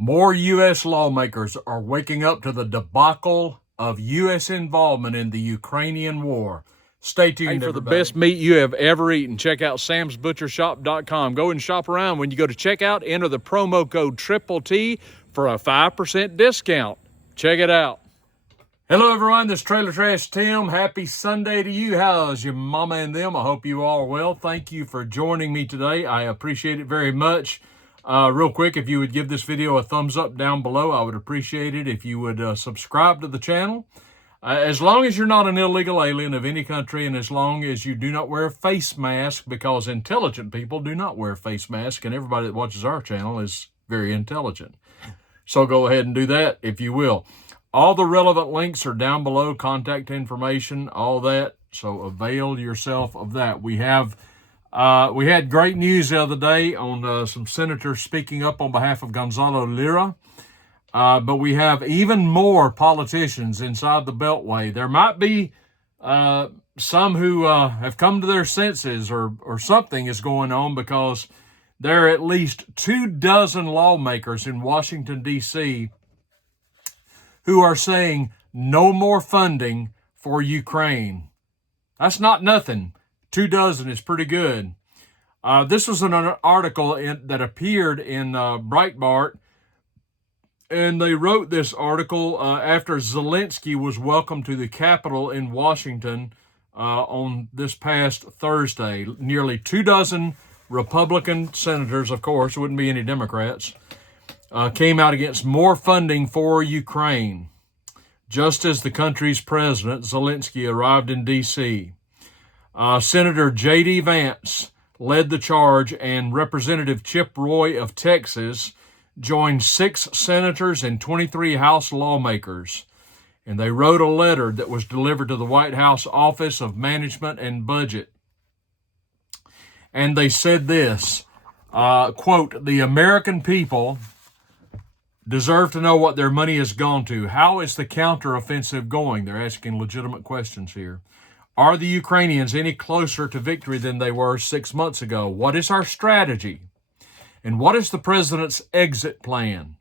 More U.S. lawmakers are waking up to the debacle of U.S. involvement in the Ukrainian war. Stay tuned, For the everybody. best meat you have ever eaten, check out samsbutchershop.com. Go and shop around. When you go to checkout, enter the promo code Triple T for a 5% discount. Check it out. Hello, everyone. This is Trailer Trash Tim. Happy Sunday to you. How's your mama and them? I hope you all are well. Thank you for joining me today. I appreciate it very much. Real quick, if you would give this video a thumbs up down below, I would appreciate it. If you would subscribe to the channel. As long as you're not an illegal alien of any country, and as long as you do not wear a face mask, because intelligent people do not wear face masks, and everybody that watches our channel is very intelligent. So go ahead and do that if you will. All the relevant links are down below, contact information, all that. So avail yourself of that. We had great news the other day on some senators speaking up on behalf of Gonzalo Lira. But we have even more politicians inside the Beltway. There might be some who have come to their senses or something is going on, because there are at least 24 lawmakers in Washington, D.C. who are saying no more funding for Ukraine. That's not nothing. 24 is pretty good. This was an article that appeared in Breitbart. And they wrote this article after Zelensky was welcomed to the Capitol in Washington on this past Thursday. Nearly 24 Republican senators, of course, wouldn't be any Democrats, came out against more funding for Ukraine, just as the country's president, Zelensky, arrived in D.C. Senator J.D. Vance led the charge, and Representative Chip Roy of Texas joined 6 senators and 23 House lawmakers, and they wrote a letter that was delivered to the White House Office of Management and Budget. And they said this, quote, "The American people deserve to know what their money has gone to. How is the counteroffensive going?" They're asking legitimate questions here. "Are the Ukrainians any closer to victory than they were 6 months ago? What is our strategy? And what is the president's exit plan?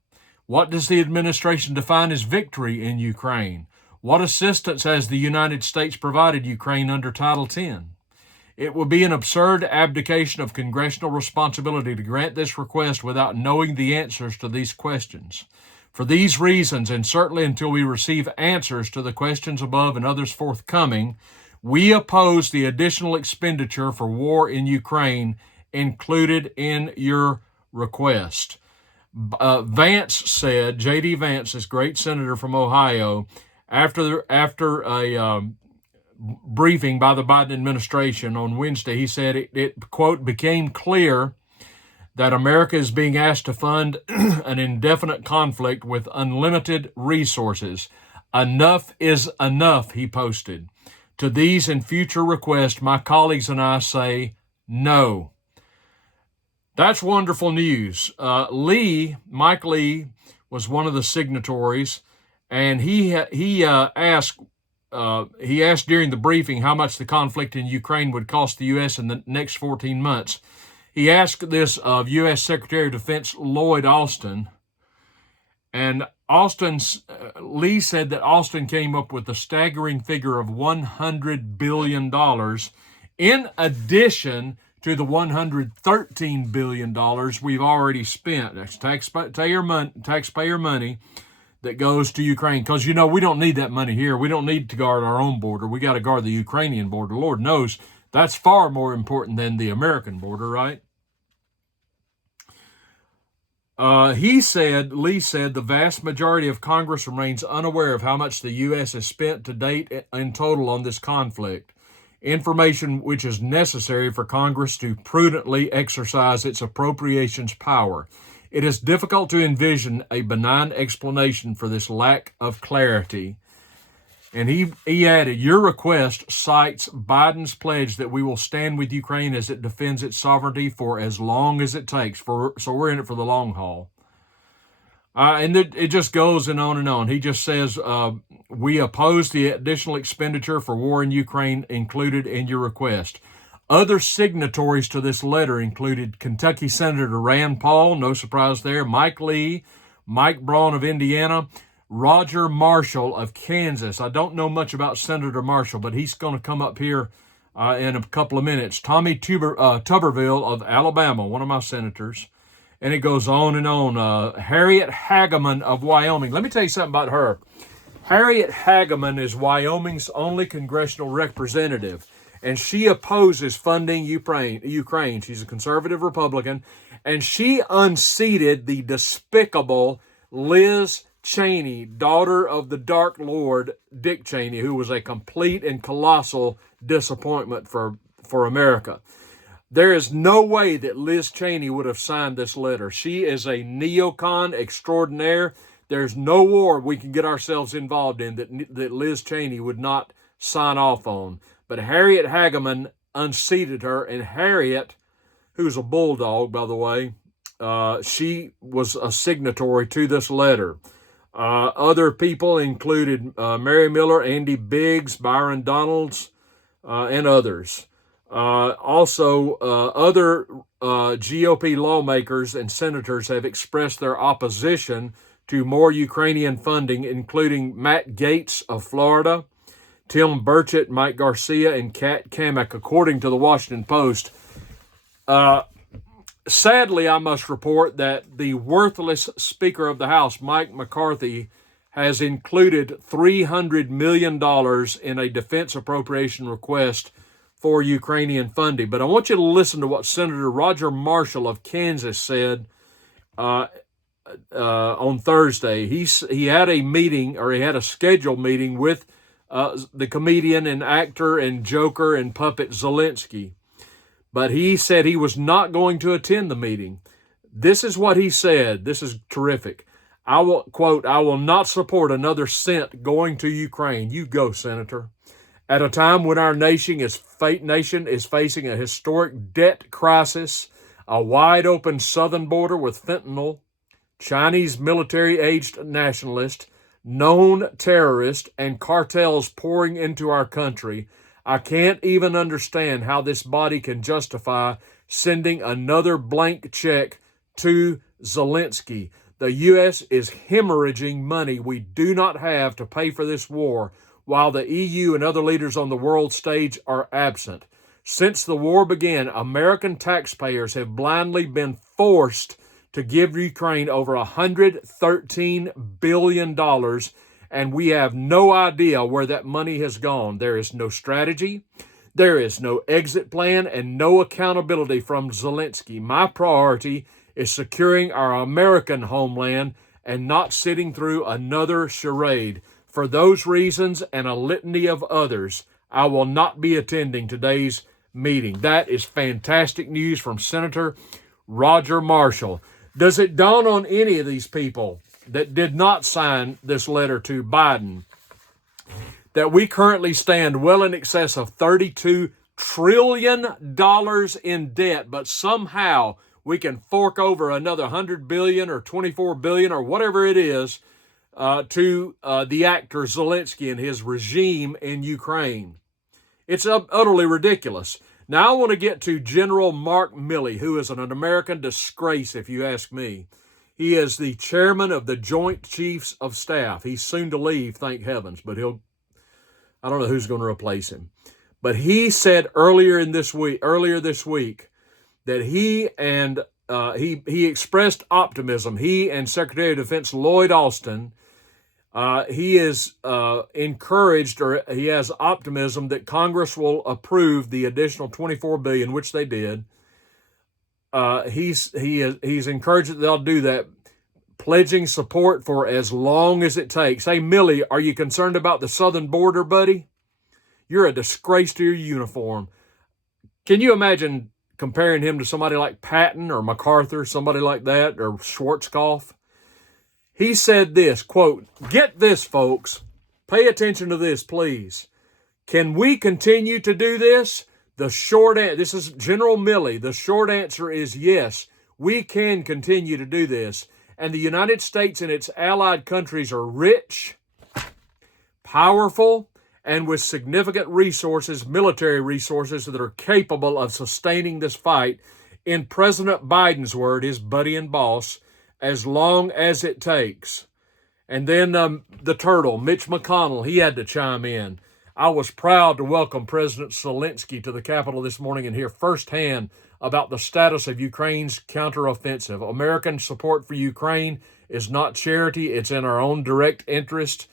What does the administration define as victory in Ukraine? What assistance has the United States provided Ukraine under Title X? It would be an absurd abdication of congressional responsibility to grant this request without knowing the answers to these questions. For these reasons, and certainly until we receive answers to the questions above and others forthcoming, we oppose the additional expenditure for war in Ukraine included in your request." Vance said, J.D. Vance, this great senator from Ohio, after a briefing by the Biden administration on Wednesday, he said it, quote, "became clear that America is being asked to fund an indefinite conflict with unlimited resources. Enough is enough," he posted. "To these and future requests, my colleagues and I say no." That's wonderful news. Mike Lee was one of the signatories, and he asked during the briefing how much the conflict in Ukraine would cost the U.S. in the next 14 months. He asked this of U.S. Secretary of Defense Lloyd Austin, and Lee said that Austin came up with a staggering figure of $100 billion in addition to the $113 billion we've already spent. That's taxpayer money that goes to Ukraine. Because, you know, we don't need that money here. We don't need to guard our own border. We got to guard the Ukrainian border. Lord knows that's far more important than the American border, right? Lee said, the vast majority of Congress remains unaware of how much the U.S. has spent to date in total on this conflict. Information which is necessary for Congress to prudently exercise its appropriations power. It is difficult to envision a benign explanation for this lack of clarity. And he added, your request cites Biden's pledge that we will stand with Ukraine as it defends its sovereignty for as long as it takes. So we're in it for the long haul. And it just goes and on and on. He just says, we oppose the additional expenditure for war in Ukraine included in your request. Other signatories to this letter included Kentucky Senator Rand Paul, no surprise there, Mike Lee, Mike Braun of Indiana, Roger Marshall of Kansas. I don't know much about Senator Marshall, but he's going to come up here in a couple of minutes. Tommy Tuberville of Alabama, one of my senators. And it goes on and on. Harriet Hageman of Wyoming. Let me tell you something about her. Harriet Hageman is Wyoming's only congressional representative, and she opposes funding Ukraine. She's a conservative Republican, and she unseated the despicable Liz Cheney, daughter of the Dark Lord Dick Cheney, who was a complete and colossal disappointment for America. There is no way that Liz Cheney would have signed this letter. She is a neocon extraordinaire. There's no war we can get ourselves involved in that Liz Cheney would not sign off on. But Harriet Hageman unseated her, and Harriet, who's a bulldog, by the way, she was a signatory to this letter. Other people included Mary Miller, Andy Biggs, Byron Donalds, and others. Also, other GOP lawmakers and senators have expressed their opposition to more Ukrainian funding, including Matt Gaetz of Florida, Tim Burchett, Mike Garcia, and Kat Kamek, according to the Washington Post. Sadly, I must report that the worthless Speaker of the House, Mike McCarthy, has included $300 million in a defense appropriation request for Ukrainian funding. But I want you to listen to what Senator Roger Marshall of Kansas said on Thursday. He had a meeting, or he had a scheduled meeting with the comedian and actor and joker and puppet Zelensky. But he said he was not going to attend the meeting. This is what he said. This is terrific. I will, quote, "I will not support another cent going to Ukraine." You go, Senator. At a time when our nation is facing a historic debt crisis, a wide-open southern border with fentanyl, Chinese military-aged nationalists, known terrorists, and cartels pouring into our country, I can't even understand how this body can justify sending another blank check to Zelensky. The U.S. is hemorrhaging money we do not have to pay for this war, while the EU and other leaders on the world stage are absent. Since the war began, American taxpayers have blindly been forced to give Ukraine over $113 billion, and we have no idea where that money has gone. There is no strategy, there is no exit plan, and no accountability from Zelensky. My priority is securing our American homeland and not sitting through another charade. For those reasons and a litany of others, I will not be attending today's meeting. That is fantastic news from Senator Roger Marshall. Does it dawn on any of these people that did not sign this letter to Biden that we currently stand well in excess of $32 trillion in debt, but somehow we can fork over another $100 billion or $24 billion or whatever it is to the actor Zelensky and his regime in Ukraine? It's utterly ridiculous. Now I want to get to General Mark Milley, who is an American disgrace, if you ask me. He is the chairman of the Joint Chiefs of Staff. He's soon to leave, thank heavens, but I don't know who's going to replace him. But he said earlier this week that he expressed optimism. He and Secretary of Defense Lloyd Austin, he is encouraged, or he has optimism that Congress will approve the additional $24 billion, which they did. He's encouraged that they'll do that, pledging support for as long as it takes. Hey, Milley, are you concerned about the southern border, buddy? You're a disgrace to your uniform. Can you imagine comparing him to somebody like Patton or MacArthur, somebody like that, or Schwarzkopf? He said this, quote, "Get this, folks. Pay attention to this, please. Can we continue to do this? This is General Milley. The short answer is yes, we can continue to do this. And the United States and its allied countries are rich, powerful, and with significant resources, military resources that are capable of sustaining this fight. In President Biden's word, his buddy and boss, as long as it takes. And then the turtle, Mitch McConnell, he had to chime in. I was proud to welcome President Zelensky to the Capitol this morning and hear firsthand about the status of Ukraine's counteroffensive. American support for Ukraine is not charity, it's in our own direct interest,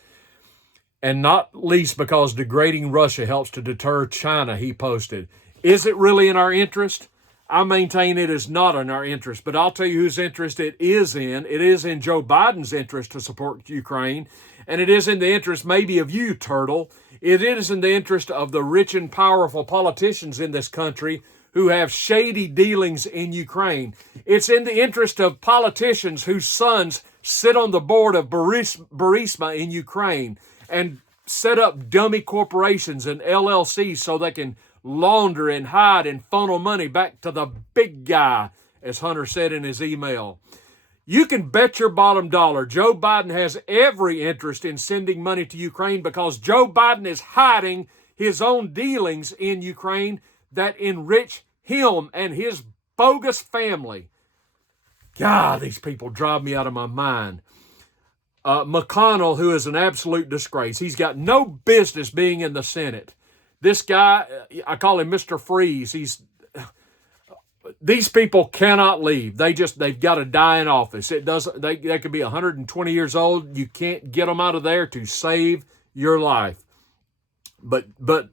and not least because degrading Russia helps to deter China, he posted. Is it really in our interest? I maintain it is not in our interest, but I'll tell you whose interest it is in. It is in Joe Biden's interest to support Ukraine, and it is in the interest maybe of you, Turtle. It is in the interest of the rich and powerful politicians in this country who have shady dealings in Ukraine. It's in the interest of politicians whose sons sit on the board of Burisma in Ukraine and set up dummy corporations and LLCs so they can launder and hide and funnel money back to the big guy, as Hunter said in his email. You can bet your bottom dollar Joe Biden has every interest in sending money to Ukraine because Joe Biden is hiding his own dealings in Ukraine that enrich him and his bogus family. God, these people drive me out of my mind. McConnell, who is an absolute disgrace. He's got no business being in the Senate. This guy, I call him Mr. Freeze. These people cannot leave. They've got to die in office. They could be 120 years old. You can't get them out of there to save your life. But the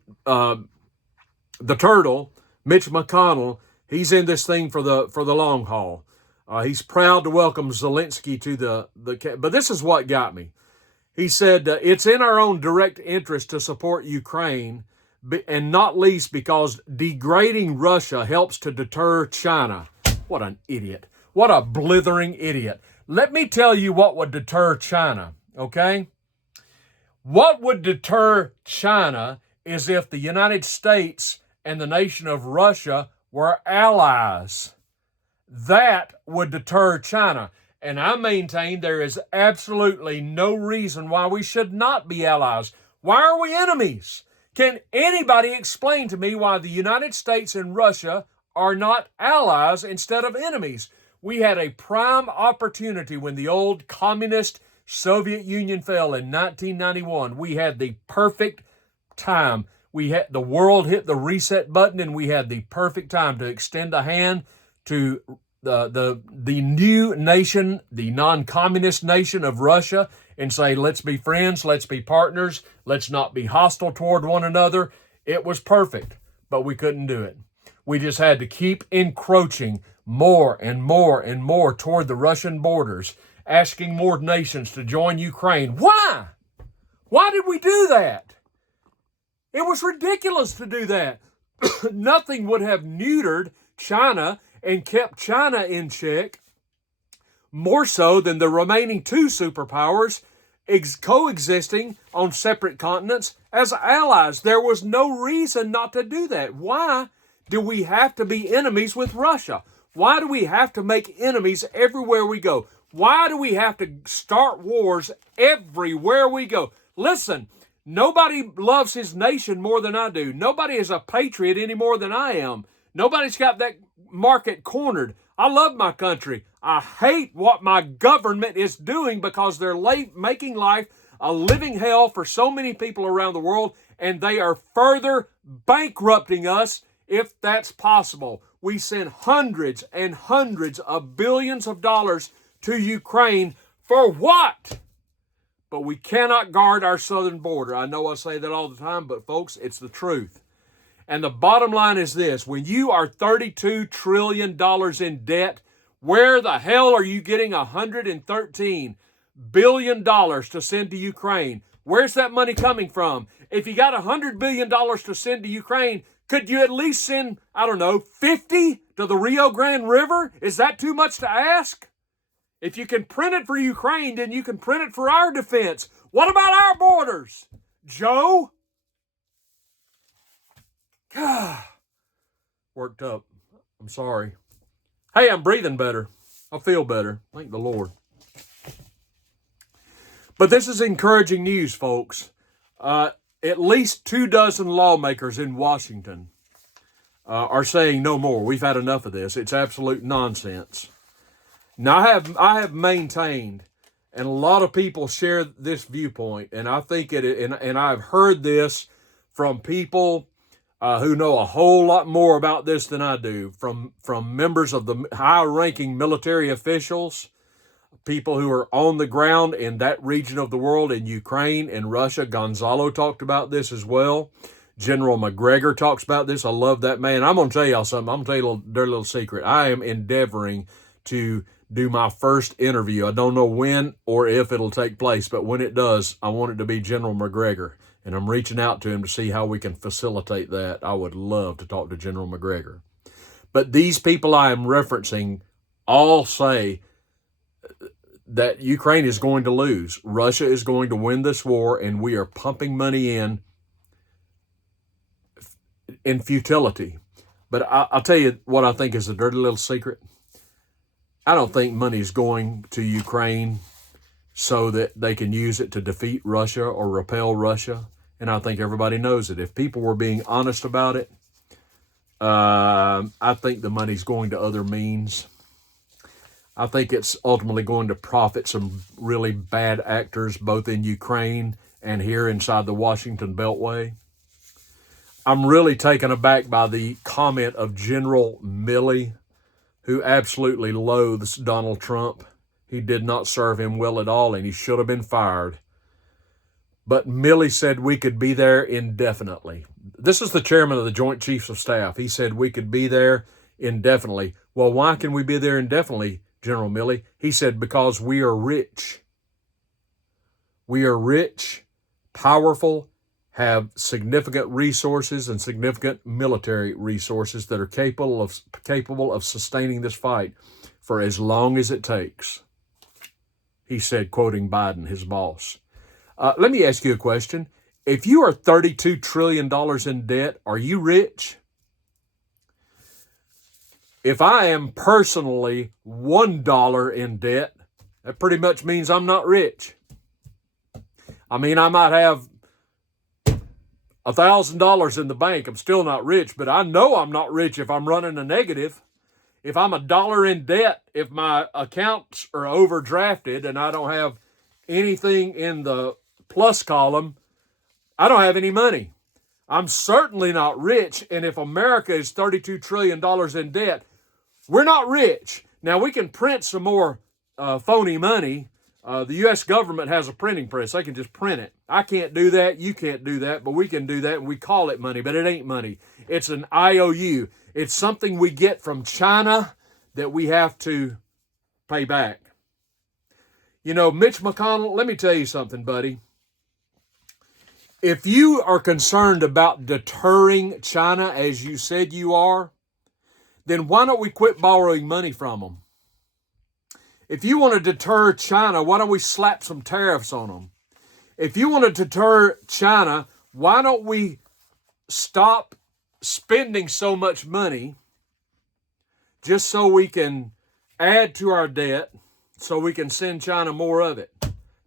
turtle, Mitch McConnell, he's in this thing for the long haul. He's proud to welcome Zelensky to but this is what got me. He said, it's in our own direct interest to support Ukraine, and not least because degrading Russia helps to deter China. What an idiot. What a blithering idiot. Let me tell you what would deter China, okay? What would deter China is if the United States and the nation of Russia were allies. That would deter China. And I maintain there is absolutely no reason why we should not be allies. Why are we enemies? Can anybody explain to me why the United States and Russia are not allies instead of enemies? We had a prime opportunity when the old communist Soviet Union fell in 1991. We had the perfect time. The world hit the reset button, and we had the perfect time to extend a hand to the new nation, the non-communist nation of Russia, and say, let's be friends, let's be partners, let's not be hostile toward one another. It was perfect, but we couldn't do it. We just had to keep encroaching more and more and more toward the Russian borders, asking more nations to join Ukraine. Why? Why did we do that? It was ridiculous to do that. Nothing would have neutered China and kept China in check more so than the remaining two superpowers coexisting on separate continents as allies. There was no reason not to do that. Why do we have to be enemies with Russia? Why do we have to make enemies everywhere we go? Why do we have to start wars everywhere we go? Listen, nobody loves his nation more than I do. Nobody is a patriot any more than I am. Nobody's got that market cornered. I love my country. I hate what my government is doing because they're making life a living hell for so many people around the world, and they are further bankrupting us if that's possible. We send hundreds and hundreds of billions of dollars to Ukraine for what? But we cannot guard our southern border. I know I say that all the time, but folks, it's the truth. And the bottom line is this: when you are $32 trillion in debt, where the hell are you getting $113 billion to send to Ukraine? Where's that money coming from? If you got $100 billion to send to Ukraine, could you at least send, 50 to the Rio Grande River? Is that too much to ask? If you can print it for Ukraine, then you can print it for our defense. What about our borders, Joe? Worked up. I'm sorry. Hey, I'm breathing better. I feel better. Thank the Lord. But this is encouraging news, folks. At least 24 lawmakers in Washington are saying no more. We've had enough of this. It's absolute nonsense. Now, I have maintained, and a lot of people share this viewpoint, and I think and I've heard this from people who know a whole lot more about this than I do, from members of the high-ranking military officials, people who are on the ground in that region of the world, in Ukraine and Russia. Gonzalo talked about this as well. General McGregor talks about this. I love that man. I'm going to tell y'all something. I'm going to tell you a dirty little secret. I am endeavoring to do my first interview. I don't know when or if it'll take place, but when it does, I want it to be General McGregor. And I'm reaching out to him to see how we can facilitate that. I would love to talk to General McGregor. But these people I am referencing all say that Ukraine is going to lose. Russia is going to win this war, and we are pumping money in futility. But I'll tell you what I think is a dirty little secret. I don't think money is going to Ukraine so that they can use it to defeat Russia or repel Russia. And I think everybody knows it. If people were being honest about it, I think the money's going to other means. I think it's ultimately going to profit some really bad actors, both in Ukraine and here inside the Washington Beltway. I'm really taken aback by the comment of General Milley, who absolutely loathes Donald Trump. He did not serve him well at all, and he should have been fired. But Milley said we could be there indefinitely. This is the chairman of the Joint Chiefs of Staff. He said we could be there indefinitely. Well, why can we be there indefinitely, General Milley? He said because we are rich. We are rich, powerful, have significant resources and significant military resources that are capable of sustaining this fight for as long as it takes. He said, quoting Biden, his boss. Let me ask you a question. If you are $32 trillion in debt, are you rich? If I am personally $1 in debt, that pretty much means I'm not rich. I mean, I might have $1,000 in the bank. I'm still not rich, but I know I'm not rich if I'm running a negative. If I'm $1 in debt, if my accounts are overdrafted and I don't have anything in the plus column, I don't have any money. I'm certainly not rich. And if America is $32 trillion in debt, we're not rich. Now, we can print some more phony money. The U.S. government has a printing press. They can just print it. I can't do that. You can't do that, but we can do that, and we call it money, but it ain't money. It's an IOU. It's something we get from China that we have to pay back. You know, Mitch McConnell, let me tell you something, buddy. If you are concerned about deterring China as you said you are, then why don't we quit borrowing money from them? If you want to deter China, why don't we slap some tariffs on them? If you want to deter China, why don't we stop spending so much money just so we can add to our debt so we can send China more of it?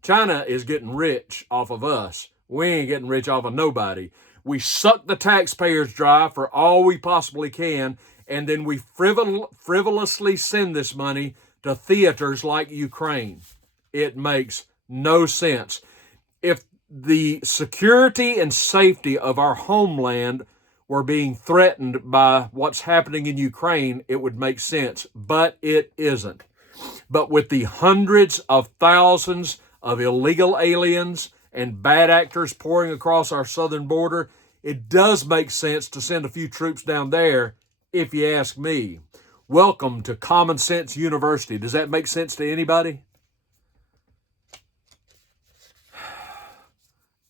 China is getting rich off of us. We ain't getting rich off of nobody. We suck the taxpayers dry for all we possibly can, and then we frivolously send this money to theaters like Ukraine. It makes no sense. If the security and safety of our homeland were being threatened by what's happening in Ukraine, it would make sense, but it isn't. But with the hundreds of thousands of illegal aliens and bad actors pouring across our southern border, it does make sense to send a few troops down there, if you ask me. Welcome to Common Sense University. Does that make sense to anybody?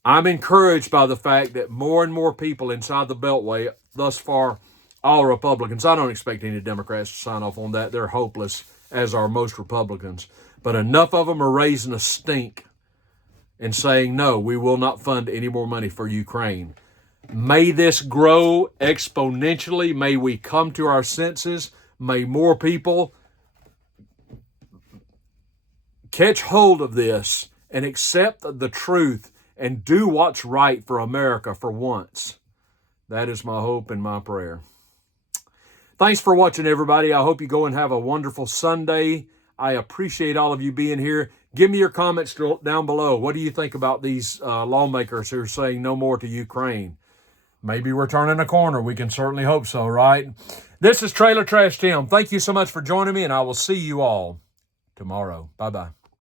I'm encouraged by the fact that more and more people inside the Beltway, thus far, all Republicans, I don't expect any Democrats to sign off on that. They're hopeless, as are most Republicans. But enough of them are raising a stink and saying, no, we will not fund any more money for Ukraine. May this grow exponentially. May we come to our senses. May more people catch hold of this and accept the truth and do what's right for America for once. That is my hope and my prayer. Thanks for watching, everybody. I hope you go and have a wonderful Sunday. I appreciate all of you being here. Give me your comments down below. What do you think about these lawmakers who are saying no more to Ukraine? Maybe we're turning a corner. We can certainly hope so, right? This is Trailer Trash Tim. Thank you so much for joining me, and I will see you all tomorrow. Bye-bye.